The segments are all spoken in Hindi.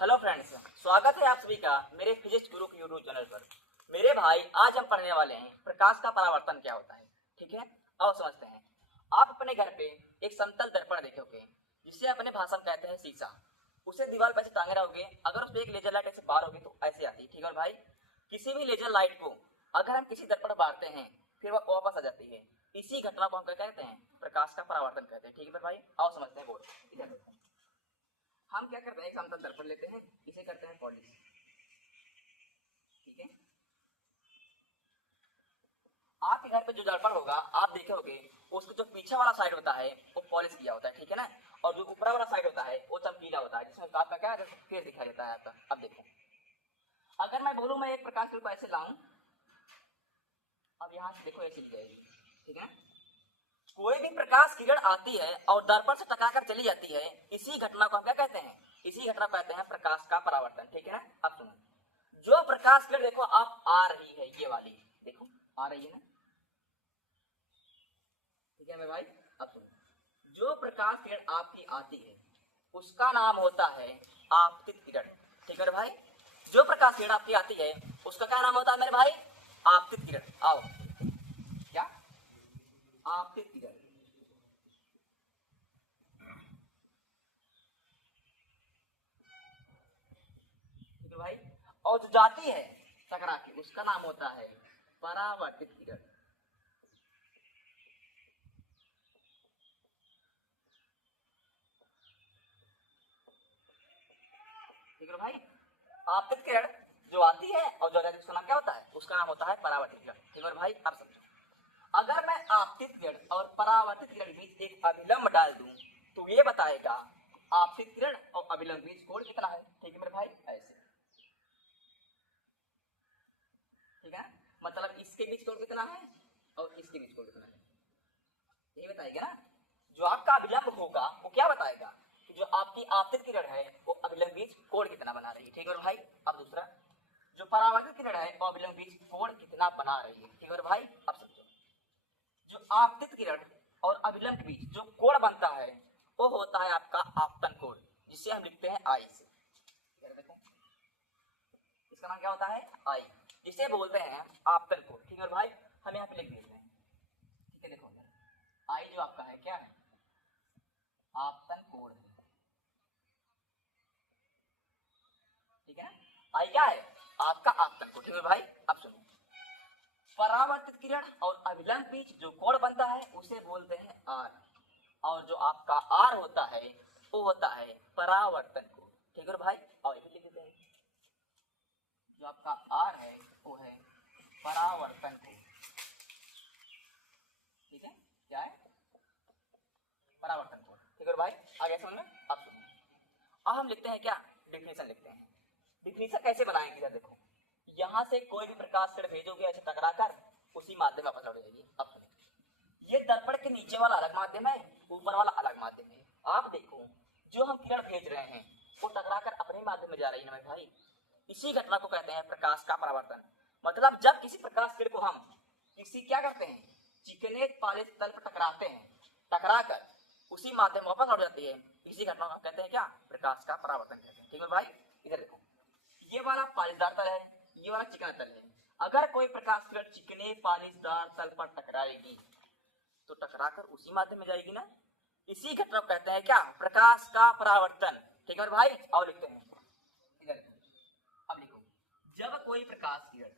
हेलो फ्रेंड्स, स्वागत है आप सभी का मेरे फिजिक्स गुरु के यूट्यूब चैनल पर। मेरे भाई, आज हम पढ़ने वाले हैं प्रकाश का परावर्तन क्या होता है। ठीक है, आओ समझते हैं। आप अपने घर पे एक समतल दर्पण देखोगे, जिसे अपने भाषा में कहते हैं शीशा। उसे दीवार पर टांगे रहोगे, अगर उस पर एक लेजर लाइट ऐसे बाहर होगी तो ऐसे आती है। ठीक है भाई, किसी भी लेजर लाइट को अगर हम किसी दर्पण मारते हैं फिर वह वापस आ जाती है। इसी घटना को हम क्या कहते हैं? प्रकाश का परावर्तन कहते हैं। ठीक है भाई, आओ समझते हैं। बोल, हम क्या करते हैं, एक समतल दर्पण लेते हैं, इसे करते हैं पॉलिश। ठीक है, आपके घर पे जो दर्पण होगा आप देखे होगे, उसका जो पीछे वाला साइड होता है वो पॉलिश किया होता है। ठीक है ना, और जो ऊपर वाला साइड होता है वो चमकीला होता है, जिसमें आपका क्या फेस दिखाई देता है आपका। अब देखो, अगर मैं बोलूं मैं एक प्रकाश को ऐसे लाऊं, अब यहाँ से देखो ऐसे जाएगी। ठीक है ना, कोई भी प्रकाश किरण आती है और दर्पण से टकराकर चली जाती है, इसी घटना को हम क्या कहते हैं? इसी घटना को कहते हैं प्रकाश का परावर्तन। ठीक है ना, अब सुनो, जो प्रकाश किरण देखो आप आ रही है, ये वाली देखो आ रही है ना। ठीक है मेरे भाई, अब सुनो, जो प्रकाश किरण आपकी आती है उसका नाम होता है आपतित किरण। ठीक है मेरे भाई, जो प्रकाश किरण आपकी आती है उसका क्या नाम होता है मेरे भाई? आपतित किरण। आओ, क्या? आपतित किरण। ठीक है भाई, और जो जाती है टकरा के उसका नाम होता है परावर्तित किरण। ठीक है भाई, आपतित किरण जो आती है और जो जाती है उसका नाम क्या होता है? उसका नाम होता है परावर्तित किरण। ठीक है भाई, अब समझो, अगर मैं आपतित किरण और परावर्तित किरण के बीच एक अभिलंब डाल दूं तो ये बताएगा आपतित किरण और अभिलंब बीच कोण कितना है। ठीक है मेरे भाई, ऐसे। ठीक है, मतलब इसके बीच कोण कितना है और इसके बीच कोण कितना है, यही बताएगा ना। जो आपका अभिलंब होगा वो क्या बताएगा कि जो आपकी आपतित किरण है वो अभिलंब बीच कोण कितना बना रही है। ठीक है भाई, अब दूसरा, जो परावर्तित किरण है वो अभिलंब बीच कोण कितना बना रही है। ठीक है भाई, अब समझो, जो आपतित किरण और अभिलंब के बीच जो कोण बनता है वो होता है आपका आपतन कोण, जिसे हम लिखते हैं आई से। देखो, इसका नाम क्या होता है? आई, जिसे बोलते हैं आपतन कोण। ठीक है भाई, हम यहाँ पे लिख देते हैं। ठीक है, देखो आई जो आपका है क्या है? आपतन कोण। ठीक है, आई क्या है? आपका आपतन कोण। ठीक है भाई, अब सुनो, परावर्तित किरण और अभिलंब बीच जो कोण बनता है उसे बोलते हैं आर, और जो आपका आर होता है वो होता है परावर्तन कोण। ठीक है भाई, और ये लिख देते हैं, जो आपका आर है वो है परावर्तन कोण। ठीक है, क्या है? परावर्तन कोण। ठीक है भाई, आगे समझ में। अब सुनो, अब हम लिखते हैं क्या? डिफिनेशन लिखते हैं। डिफिनेशन कैसे बनाएंगे? देखो, यहां से कोई भी प्रकाश किरण भेजोगे ऐसे टकराकर उसी माध्यम में वापस लौट जाएगी। अब सुनो, ये दर्पण के नीचे वाला अलग माध्यम है, ऊपर वाला अलग माध्यम है। आप देखो, जो हम किरण भेज रहे हैं वो टकराकर अपने माध्यम में जा रही है ना मेरे भाई। इसी घटना को कहते हैं प्रकाश का परावर्तन। मतलब जब किसी प्रकाश किरण को हम किसी क्या करते हैं, चिकने पालित तल पर टकराते हैं, टकराकर उसी माध्यम वापस लौट जाती है, इसी घटना को कहते हैं क्या? प्रकाश का परावर्तन कहते हैं। ठीक है भाई, इधर देखो, ये वाला पालिशदार तल है, ये वाला चिकना तल है। अगर कोई प्रकाश किरण चिकने पालिशदार तल पर टकराएगी तो टकराकर उसी माध्यम में जाएगी ना। इसी घटना को कहते हैं क्या? प्रकाश का परावर्तन। ठीक है भाई, और लिखते हैं इधर। अब लिखो, जब कोई प्रकाश किरण,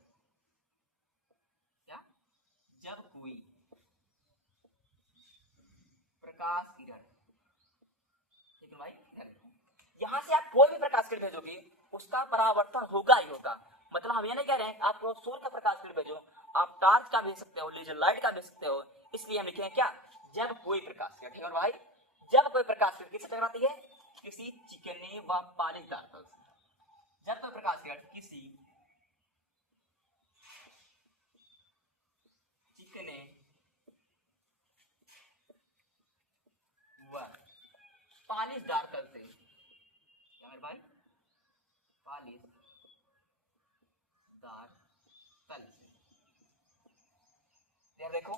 क्या? जब कोई प्रकाश किरण, ठीक है भाई, यहां से आप कोई भी प्रकाश किरण भेजोगे उसका परावर्तन होगा ही होगा। मतलब हम ये नहीं कह रहे हैं आप सूर्य का प्रकाश किरण भेजो, आप टॉर्च का भेज सकते हो, लेजर लाइट का भेज सकते हो। इसलिए हम लिखे हैं क्या? जब कोई प्रकाश किरण। ठीक है भाई, जब कोई प्रकाश किरण किससे टकराती है? किसी चिकने व पालिशदार तल से। जब कोई प्रकाश किरण किसी चिकने व पालिशदार तल से, क्या मेरे भाई? पालिशदार तल से। देखो,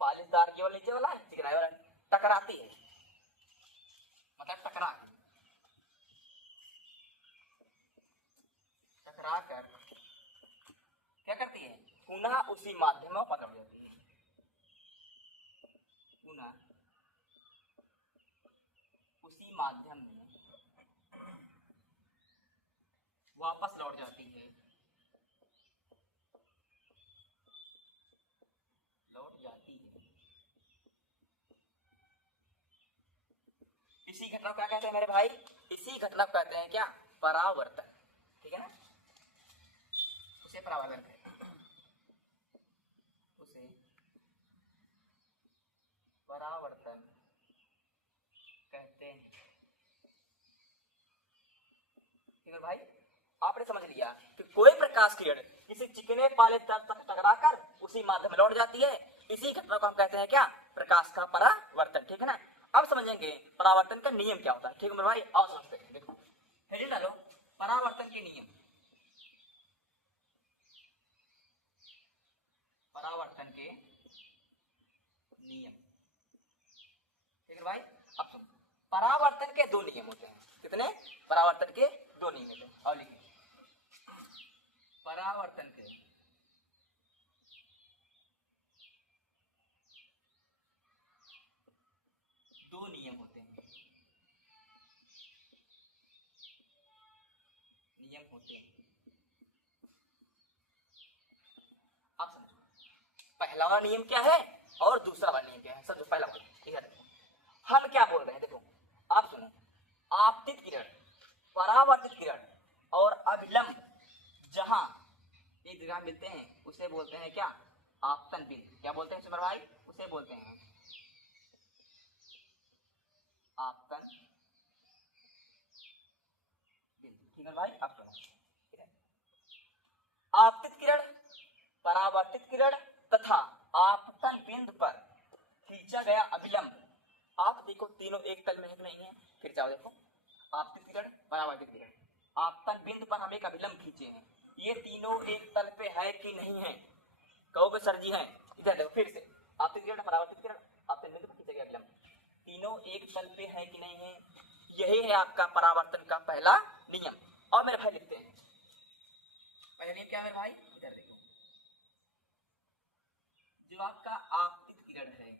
पालिशदार केवल नीचे वाला है, चिकनाई वाला टकराती है, मतलब टकरा कर क्या करती है, पुनः उसी माध्यम में वापस लौट जाती है, पुनः उसी माध्यम में वापस लौट जाती है, इसी घटना को क्या कहते हैं मेरे भाई, इसी घटना को कहते हैं क्या, परावर्तन। ठीक है ना, उसे परावर्तन कहते हैं, उसे परावर्तन कहते हैं। ठीक है भाई, आपने समझ लिया कि कोई प्रकाश किरण किसी चिकने पाले तत्व तक टकराकर उसी माध्यम में लौट जाती है, इसी घटना को हम कहते हैं क्या, प्रकाश का परावर्तन। ठीक है ना, अब समझेंगे परावर्तन का नियम क्या होता है। ठीक है मेरे भाई, आओ समझते हैं। देखो हेडिंग डालो, परावर्तन के नियम, परावर्तन के नियम। ठीक है भाई, अब सुनो, परावर्तन के दो नियम होते हैं। कितने, परावर्तन के दो नियम होते हैं, और लिखिए परावर्तन के दो नियम होते हैं, नियम होते हैं। आप समझो पहला वाला नियम क्या है और दूसरा वाला नियम क्या है, समझो पहला वाला। ठीक है, हम क्या बोल रहे हैं, देखो आप सुनो, आपतित किरण, परावर्तित किरण और अभिलंब जहां एक जगह मिलते हैं उसे बोलते हैं क्या, आपतन बिंदु। क्या बोलते हैं सुमर भाई, उसे बोलते हैं आपतन बिंदु। ठीक है भाई, आप सुनो, आपतित किरण, परावर्तित किरण तथा आपतन बिंदु पर खींचा गया अभिलंब। आप देखो तीनों एक तल में है नहीं है, फिर जाओ देखो, आपतित किरण, परावर्तित किरण, आपतन बिंदु पर हम एक अभिलंब खींचे हैं, ये तीनों एक तल पे है कि नहीं है, कहोगे सर जी है। इधर देखो फिर से, आपतित किरण, परावर्तित किरण, आपतन बिंदु पर खींचा गया अभिलंब, तीनों एक तल पे है कि नहीं है, यही है आपका परावर्तन का पहला नियम। और मेरे भाई लिखते हैं पहला नियम क्या है मेरे भाई, इधर देखो, जो आपका आपतित किरण है,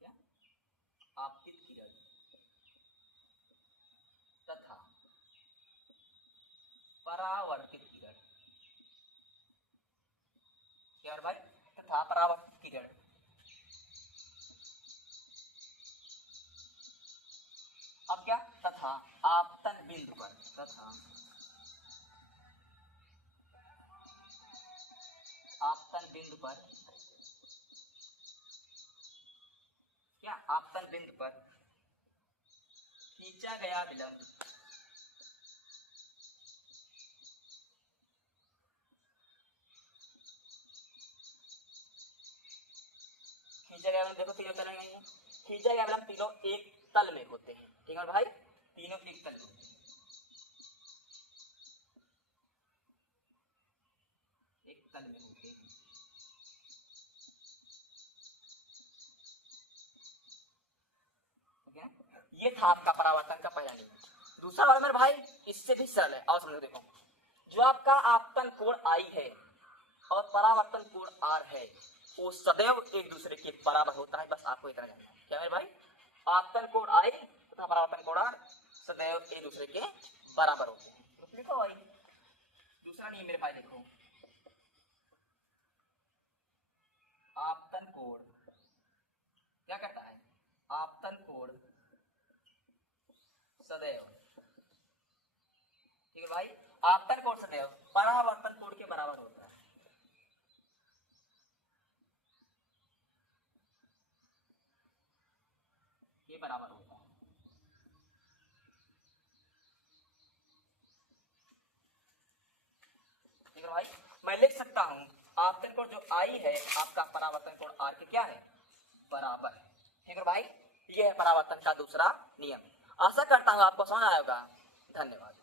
क्या, आपतित किरण तथा परावर्तित किरण, क्या भाई, तथा परावर्तित किरण अब क्या, तथा आपतन बिंदु पर, तथा आपतन बिंदु पर, क्या, आपतन बिंदु पर खींचा गया विलंब, खींचा गया विलंब, देखो तीनों तल में, खींचा गया विलंब तीनों एक तल में होते हैं। ठीक है भाई, तीनों एक तल में होते हैं, एक तल में होते हैं। ये था आपका परावर्तन का पहला नियम। दूसरा वाला मेरे भाई इससे भी सरल है, और समझो देखो, जो आपका आपतन कोण आई है और परावर्तन कोण आर है, वो सदैव एक दूसरे के बराबर होता है, बस आपको इतना जानना है। क्या मेरे भाई, आपतन कोण आई तथा परावर्तन कोण आर सदैव एक दूसरे के बराबर होते हैं। तो लिखो भाई दूसरा नियम मेरे भाई, देखो आपतन कोण क्या करता है, आपतन कोण सदैव, ठीक है भाई, आपतन कोण सदैव परावर्तन कोण के बराबर होता है, के बराबर होता है। ठीक है भाई, मैं लिख सकता हूं आपतन कोण जो आई है आपका परावर्तन कोण आर के क्या है, बराबर है। ठीक है भाई, यह है परावर्तन का दूसरा नियम। आशा करता हूं आपको समझ आया होगा। धन्यवाद।